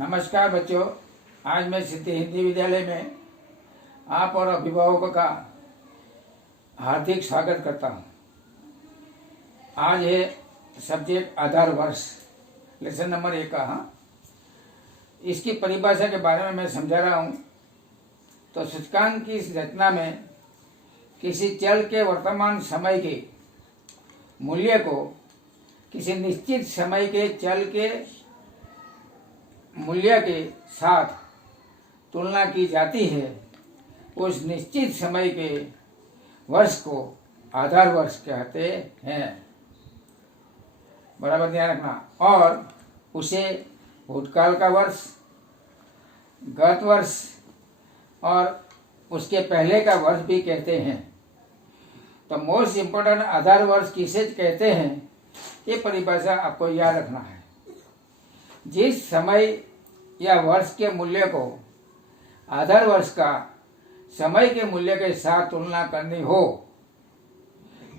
नमस्कार बच्चों, आज मैं सिद्धि हिंदी विद्यालय में आप और अभिभावकों का हार्दिक स्वागत करता हूँ। आज है सब्जेक्ट आधार वर्ष, लेसन नंबर 1 का। हाँ, इसकी परिभाषा के बारे में मैं समझा रहा हूँ। तो सूचकांक की इस रचना में किसी चल के वर्तमान समय के मूल्य को किसी निश्चित समय के चल के मूल्य के साथ तुलना की जाती है। उस निश्चित समय के वर्ष को आधार वर्ष कहते हैं। बराबर ध्यान रखना। और उसे भूतकाल का वर्ष, गत वर्ष और उसके पहले का वर्ष भी कहते हैं। तो मोस्ट इम्पोर्टेंट आधार वर्ष किसे कहते हैं, ये परिभाषा आपको याद रखना है। जिस समय या वर्ष के मूल्य को आधार वर्ष का समय के मूल्य के साथ तुलना करनी हो,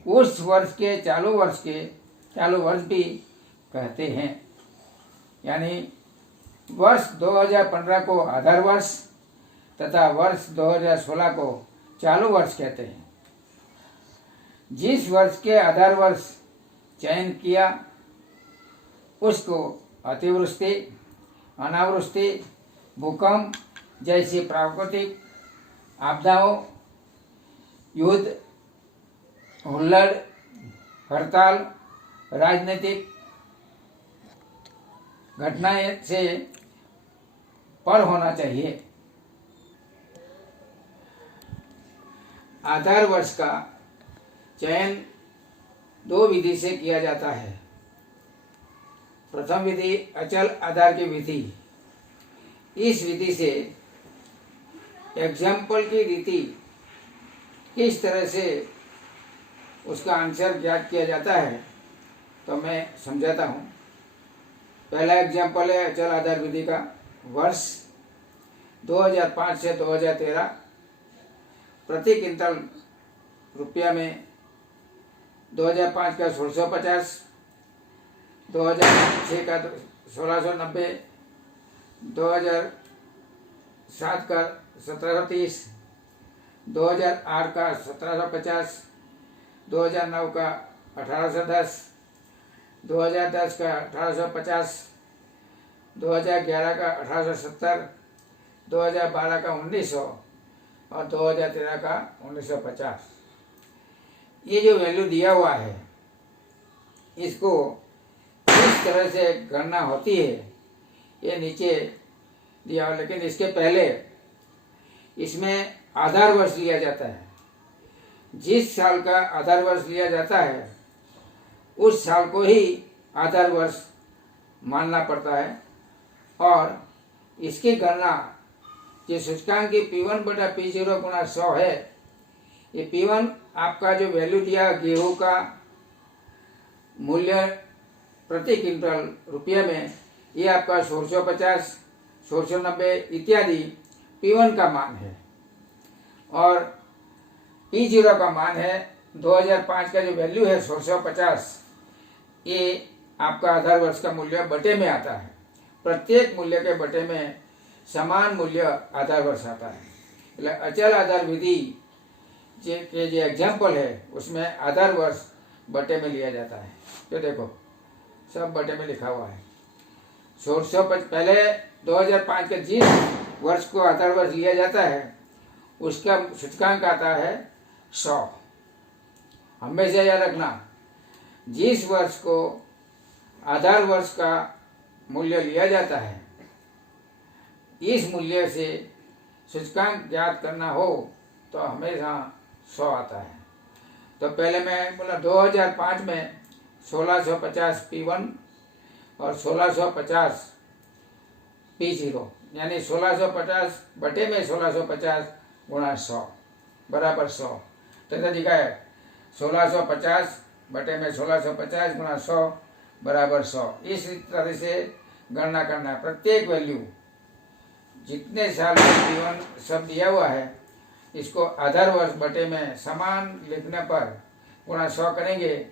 उस वर्ष के चालू वर्ष भी कहते हैं। यानी वर्ष 2015 को आधार वर्ष तथा वर्ष 2016 को चालू वर्ष कहते हैं। जिस वर्ष के आधार वर्ष चयन किया उसको अतिवृष्टि, अनावृष्टि, भूकंप जैसी प्राकृतिक आपदाओं, युद्ध, हुल्लड़, हड़ताल, राजनीतिक घटनाएं से पर होना चाहिए। आधार वर्ष का चयन 2 विधि से किया जाता है। प्रथम विधि अचल आधार की विधि। इस विधि से एग्जाम्पल की रीति किस तरह से उसका आंसर ज्ञात किया जाता है, तो मैं समझाता हूँ। पहला एग्जाम्पल है अचल आधार विधि का। वर्ष 2005 से 2013 प्रति क्विंटल रुपया में 2005 का 1650, 2006 का 1690, 2007 का 1730, 2008 का 1750, 2009 का 1810, 2010 का 1850, 2011 का 1870, 2012 का 1900 और 2013 का 1950। ये जो वैल्यू दिया हुआ है, इसको किस तरह से गणना होती है ये नीचे दिया हुआ। लेकिन इसके पहले इसमें आधार वर्ष लिया जाता है। जिस साल का आधार वर्ष लिया जाता है उस साल को ही आधार वर्ष मानना पड़ता है। और इसकी गणना जो सूचकांक की P1/P0 गुणा 100 है। ये P1 आपका जो वैल्यू दिया गेहूं का मूल्य प्रति क्विंटल रुपये में, ये आपका 1650, 1690 इत्यादि P1 का मान है। और P0 का मान है 2005 का जो वैल्यू है 1650, ये आपका आधार वर्ष का मूल्य बटे में आता है। प्रत्येक मूल्य के बटे में समान मूल्य आधार वर्ष आता है। अचल आधार विधि के जो एग्जाम्पल है उसमें आधार वर्ष बटे में लिया जाता है। तो देखो सब बटे में लिखा हुआ है। 1650 पहले 2005 के जिस वर्ष को आधार वर्ष लिया जाता है उसका सूचकांक आता है 100। हमेशा याद रखना, जिस वर्ष को आधार वर्ष का मूल्य लिया जाता है, इस मूल्य से सूचकांक ज्ञात करना हो तो हमेशा 100 आता है। तो पहले मैं बोला 2005 में 1650 P1 और 1650 P0, यानी 1650 बटे में 1650 गुणा 100 बराबर 100। तो दिखा है 1650 बटे में 1650 गुणा 100 बराबर 100। इस तरह से गणना करना है। प्रत्येक वैल्यू जितने साल में P1 सब दिया हुआ है, इसको आधार वर्ष बटे में समान लिखने पर गुणा 100 करेंगे,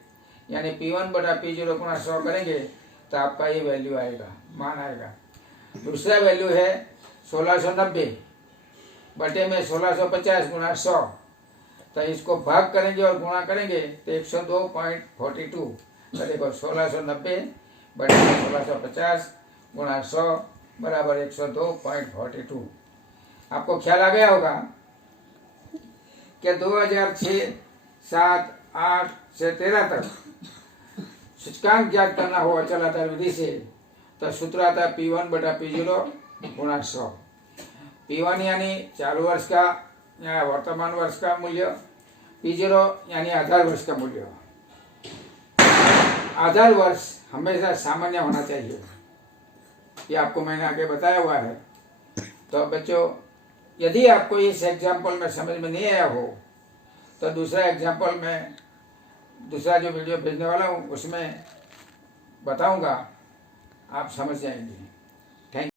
यानी P1/P0 गुणा 100 करेंगे तो आपका ये वैल्यू आएगा, मान आएगा। दूसरा वैल्यू है 1690 बटे में 1650 गुणा 100। तो इसको भाग करेंगे और गुणा करेंगे तो 102.42। तो देखो 1690 बटे में 1650 गुणा 100 बराबर 102.42। आपको ख्याल आ गया होगा कि 2006, 7, 8 से 13 तक सूचकांक ज्ञात करना हो अचल आधार विधि से तो सूत्र आता है P1 बटा P0 गुणा 100। P1 यानी चालू वर्ष का या वर्तमान वर्ष का मूल्य, P0 यानी आधार वर्ष का मूल्य। आधार वर्ष हमेशा सामान्य होना चाहिए, ये आपको मैंने आगे बताया हुआ है। तो बच्चों, यदि आपको इस एग्जाम्पल में समझ में नहीं आया हो तो दूसरा एग्जाम्पल में, दूसरा जो वीडियो भेजने वाला हूँ उसमें बताऊंगा, आप समझ जाएंगे। थैंक